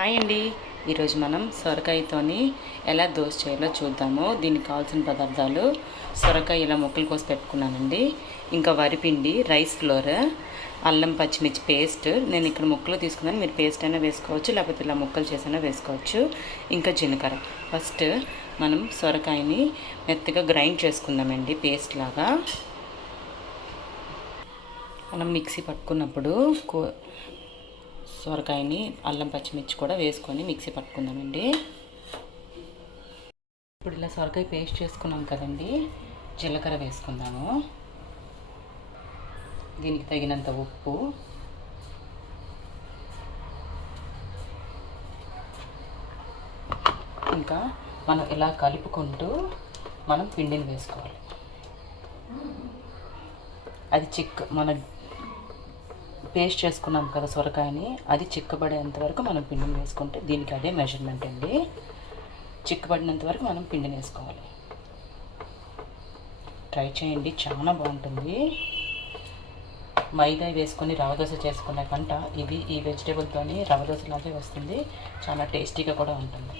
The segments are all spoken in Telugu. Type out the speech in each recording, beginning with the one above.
హాయ్ అండి. ఈరోజు మనం సొరకాయతోని ఎలా దోశ చేయాలో చూద్దాము. దీనికి కావాల్సిన పదార్థాలు సొరకాయ ఇలా ముక్కలు కోసి పెట్టుకున్నానండి. ఇంకా వరిపిండి రైస్ ఫ్లోర్ అల్లం పచ్చిమిర్చి పేస్ట్. నేను ఇక్కడ ముక్కలు తీసుకున్నాను. మీరు పేస్ట్ అయినా వేసుకోవచ్చు లేకపోతే ఇలా ముక్కలు చేసైనా వేసుకోవచ్చు. ఇంకా జీలకర్ర. ఫస్ట్ మనం సొరకాయని మెత్తగా గ్రైండ్ చేసుకుందామండి పేస్ట్ లాగా. మనం మిక్సీ పట్టుకున్నప్పుడు కో సొరకాయని అల్లం పచ్చిమిర్చి కూడా వేసుకొని మిక్సీ పట్టుకుందామండి. ఇప్పుడు ఇలా సొరకాయ పేస్ట్ చేసుకున్నాం కదండి జీలకర్ర వేసుకుందాము. దీనికి తగినంత ఉప్పు. ఇంకా మనం ఇలా కలుపుకుంటూ మనం పిండిని వేసుకోవాలి. అది చిక్ మన పేస్ట్ చేసుకున్నాం కదా సొరకాయని అది చిక్కబడేంత వరకు మనం పిండిని వేసుకుంటే దీనికి అదే మెజర్మెంట్ అండి. చిక్కబడినంత వరకు మనం పిండిని వేసుకోవాలి. ట్రై చేయండి చాలా బాగుంటుంది. మైదా వేసుకొని రవ దోశ చేసుకునే కంట ఇది ఈ వెజిటేబుల్తోని రవ దోశ లాగే వస్తుంది. చాలా టేస్టీగా కూడా ఉంటుంది.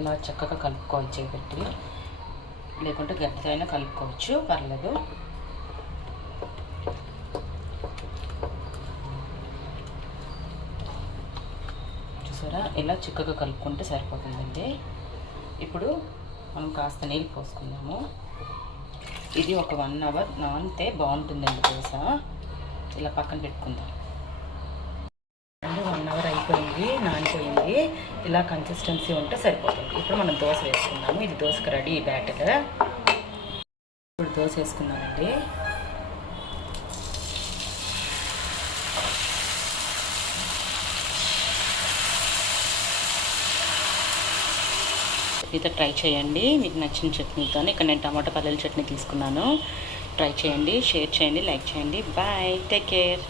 ఇలా చక్కగా కలుపుకోవాలి చేపెట్టి. లేకుంటే గట్టితో అయినా కలుపుకోవచ్చు. పర్లేదు. చూసారా? ఇలా చిక్కగా కలుపుకుంటే సరిపోతుందండి. ఇప్పుడు మనం కాస్త నీళ్ళు పోసుకుందాము. ఇది ఒక వన్ అవర్ నానితే బాగుంటుందండి దోశ. ఇలా పక్కన పెట్టుకుందాం. వన్ వేసుకోవాలి ఇలా కన్సిస్టెన్సీ ఉంటే సరిపోతుంది. ఇప్పుడు మనం దోశ వేసుకుందాము. ఇది దోశకు రెడీ బ్యాటర్ ఇప్పుడు దోశ వేసుకుందామండి. అయితే ట్రై చేయండి. మీకు నచ్చిన చట్నీతో ఇక్కడ నేను టమాటా పల్లెల చట్నీ తీసుకున్నాను. ట్రై చేయండి షేర్ చేయండి లైక్ చేయండి. బాయ్. Take care.